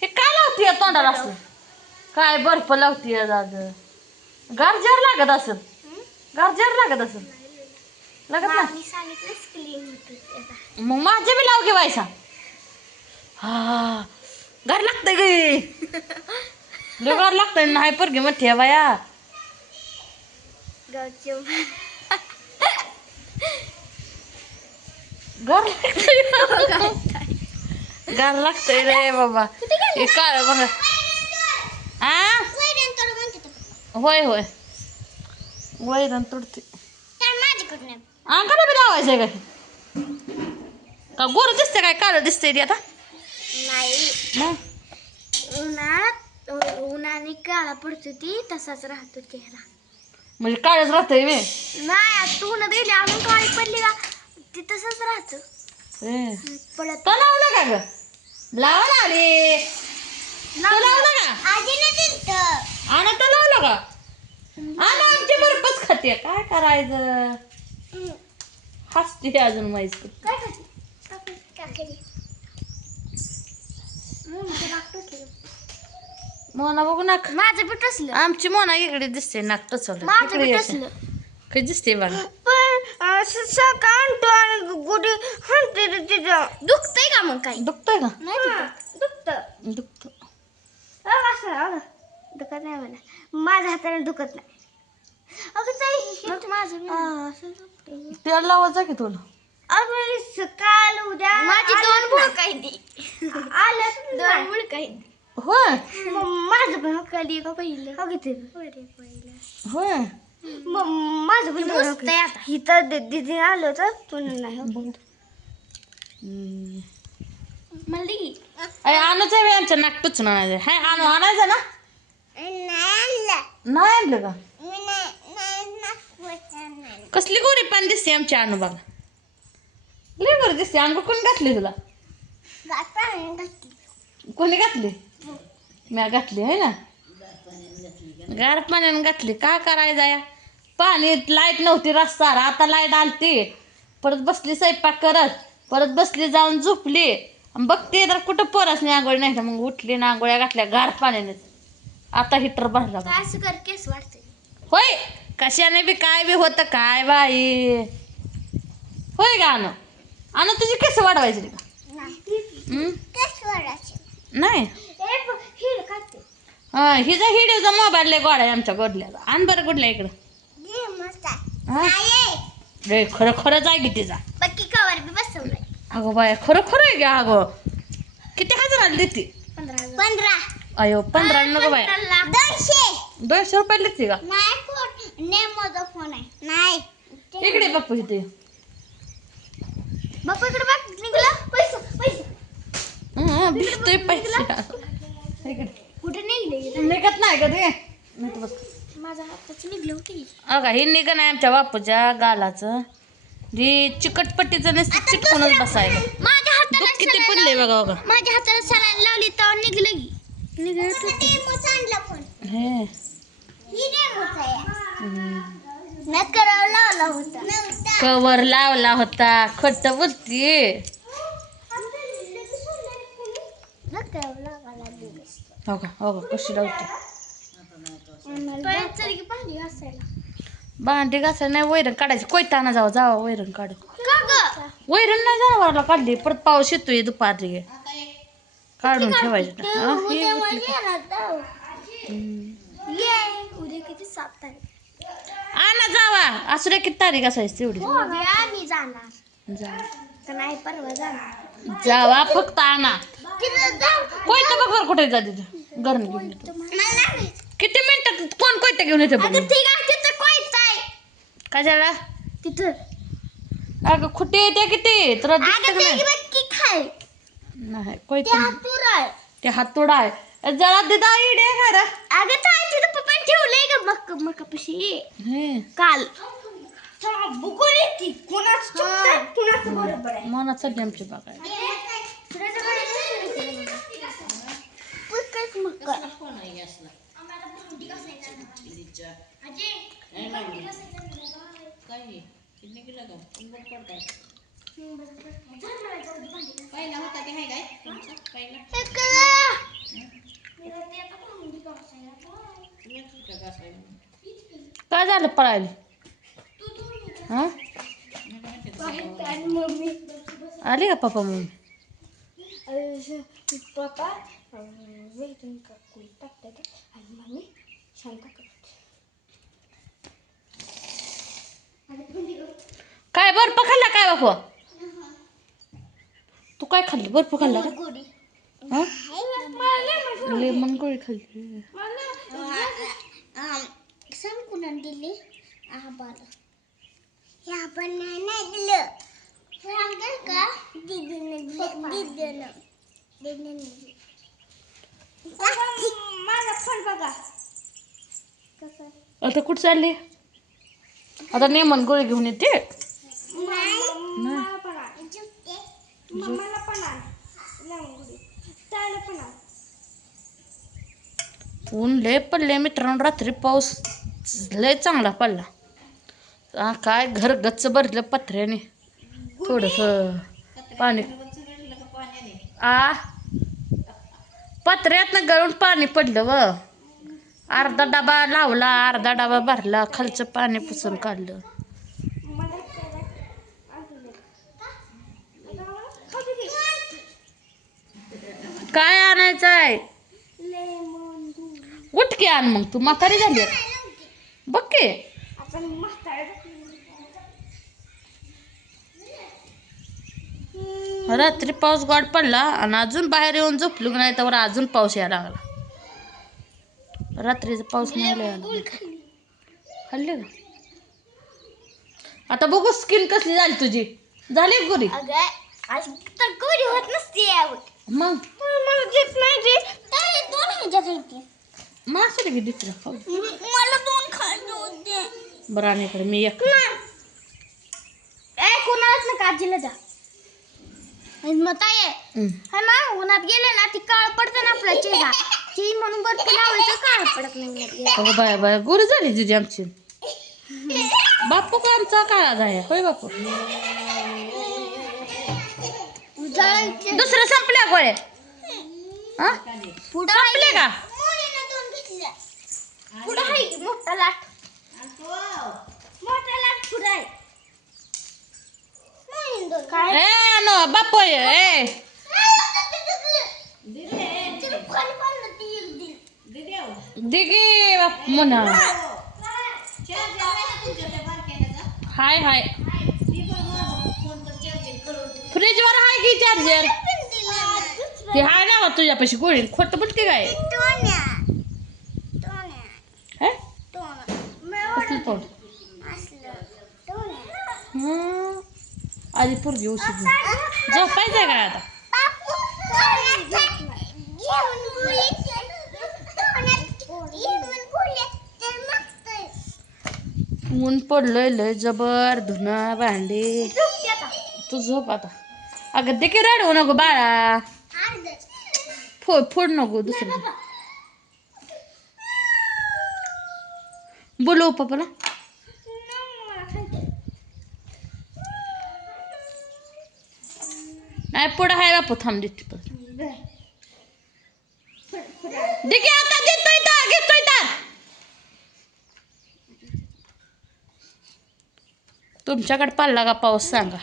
हे काय लावतीये तोंडाला असं काय बर्फ लावतीये दादा गारजार लागत असेल गारजार लागत असेल लागत नाही मग माझे बी लाव घेवायचा हा गार लागतंय गे लय गार लागतंय नाही पोरगी म्हणते बाया गार लागतंय रे बाबा हे काळ बघा होय होय वैरण तुडते अंगाला बी लावायचंय काय का गोर दिसते काय काळ दिसतंय ती आता नाही उन्हाने काळा पडतो ती तसाच राहतो चेहरा म्हणजे काळच राहतंय वे नाही तू न दिली अजून काळी पडली का ती तसंच राहतं पडत तो लावला का ग लावा लावली तो लावला का आणि तो लावला का आणि आमची बरोबरच खाते काय करायचं हसते अजून माहिती मोना बघू नाक माझं बी टसलं आमची मोना इकडे दिसते नाक टचवलं माझं बी टसलं काही दिसते बघा पण सकाळतो आणि गुढी हणते तिथं दुखतंय का मग काही दुखतंय का नाही दुखतं दुखत असं दुखत नाही मला माझ्या हाताने दुखत नाही अगं ताई माझं तेल लावायचं की तुला अगं सकाळ उद्या माझी दोन मुळक आहे ती आलं दोन मुळक आहे होय माझं पण कधी का पहिलं होय माझं पण आता इथं दिदी आलं होतं पुन्हा नाही अरे आणूच आहे आमच्या नाक टचून आणायचं हाय आणू आणायचं ना नाही आणलं का कसली गोरी पान दिसते आमची आणू बघा लय बरं दिसते अंग कोणी घातली तुला कोणी घातली म्या घातली आहे ना गार पाण्यानं घातली काय करायचं या पाणी लाईट नव्हती रस्ता आता लाईट आलती परत बसली स्वयंपाक करत परत बसली जाऊन झोपली बघते तर कुठं परत नाही आंघोळी नाही तर मग उठली ना आंघोळ्या घातल्या गार पाण्याने आता हिटर भरला असं कर केस वाटते होय कशाने बी काय बी होतं काय बाई होय का आणू आणू तुझी केस वाढवायची का नाही हा हिचा हिडिओचा मोबाईल गोडा आहे आमच्या गोडल्याला आण बरं कुठल्या इकडं रे खरं खरंच आहे की तिचा बाकी कवर बी बसवलंय अगो बाय खरं खरं आहे का अगो किती हजार देते 15 अयो 15 नको बाय 200 रुपये देते का नाही माझा फोन आहे नाही इकडे बाप्पू इथे बाप्पा इकडे बघ निघला पैसे भेटतोय पैसे इकडे कुठे निघले निघत नाही का ते नाही तर बस माझ्या हाताच निघलं होती अगा हे निघ नाही आमच्या बापूच्या गालाचं जी चिकटपट्टीचं नसतं चिटकूनच बसायला माझ्या हाताला दुःख किती पडले बघा बघा माझ्या हाताला सलाईन लावली तर निघलं की हे लावला होता कवर लावला होता खट्ट बोलती हो का कशी लावते भांडी घासायला नाही वैरण काढायची कोयताना जावा वैरण काढ वैरण नाही जावा काढली परत पाऊस येतोय दुपारी काढून ठेवायचं उद्या किती 7 तारीख आणा जावा असू किती तारीख असायची तेवढी आम्ही जाणार नाही परवा जाणार जावा फक्त आणा कोयता बघ बरं कुठे जाते तू घरून घेऊन येतो किती मिनिटात कोण कोयता घेऊन येते बघ काय झाला तिथं अगं कुठे येते किती तुला दिसतं का नाही? खाय नाही कोयता ते हातोडा आहे जरा दिदा इडे खरं अगं ताई तिथं पप्पा ठेवलंय का मकापाशी हे काल बुकुन येते कोणाच चुकतं कोणाचं बरोबर आहे मनाचा गेमचे बघाय पहिला होता की हाय काय काय झालं पळायला? हा मम्मी आली का पप्पा मम्मी? पप्पा वेटून काकून टाकतात आणि मम्मी शांत करतात. काय बर्फ खाल्ला काय बापू? तू काय खाल्लं? बर्फ खाल्ला का? गोडी हा लेमन गोळी खाल्ली. सांग कुणा दिली? आबाला. ह्या पण नाही दिलं. सांगेल का? दीदीने माझा फोन बघा कसं. आता कुठं चालली? आता लेमन गोळी घेऊन येते. मला पण आण. मम्माला पण आण. लंगडी त्याला पण आण. ऊन लय पडले मित्रांनो. रात्री पाऊस लय चांगला पडला. काय घर गच्च भरलं पत्र्याने. थोडस पाणी पत्र्यातनं गळून पाणी पडलं व. अर्धा डबा लावला, अर्धा डबा भरला, खालचं पाणी पुसून काढलं. काय आणायचं आहे? उठ की आण मग. तू म्हातारी झाली बघ की. रात्री पाऊस गाड पडला आणि अजून बाहेर येऊन झोपलो नाही तर अजून पाऊस यायला लागला. रात्रीचा पाऊस नाही आला. खाल्ले का? आता बघू स्किन कसली झाली तुझी. झाली गोरी? तर गोडी होत नसते मग मला देत नाही ते. दोन ह्याच्यात येते. मासे की दुसरं खाऊ. मला दोन खायचे होते. बरं आणि इकडे मी एक. कोणालाच ना काजीला जा. मत आहे ना उन्हात गेले ना ती काळ पडते ना आपला चेहरा. ती म्हणून बर्फ लावायचं काळ पडत नाही. अगं बाय बाय गोरी झाली तुझी आमची. बापू का आमचा काळा झाला होय बापू. दुसरं संपल्या गोळे. हा संपले का? पुढं आहे की मोठा लाट. मोठा लाट पुढं आहे. काय ए नो बापू ए दिगी बापू म्हणा. हाय हाय फ्रीज वर आहे की चार्जर. ते हाय ना तुझ्यापाशी गोळी. खोटं बोलते काय? हे? कसलं तोंड? आधी पोरगी उशी झोपायचं काय आता? ऊन पडलंय लय जबर. धुणं भांडी. तू झोप आता. अगं दे की रडवू नको बाळा. फोड नको दुसरं. बोलू पप्पाला. नाही पुढं आहे बापू. थांब देते परत. दे की आता. देतोय तर घेतोय तर. तुमच्याकडे पडला का पाऊस सांगा.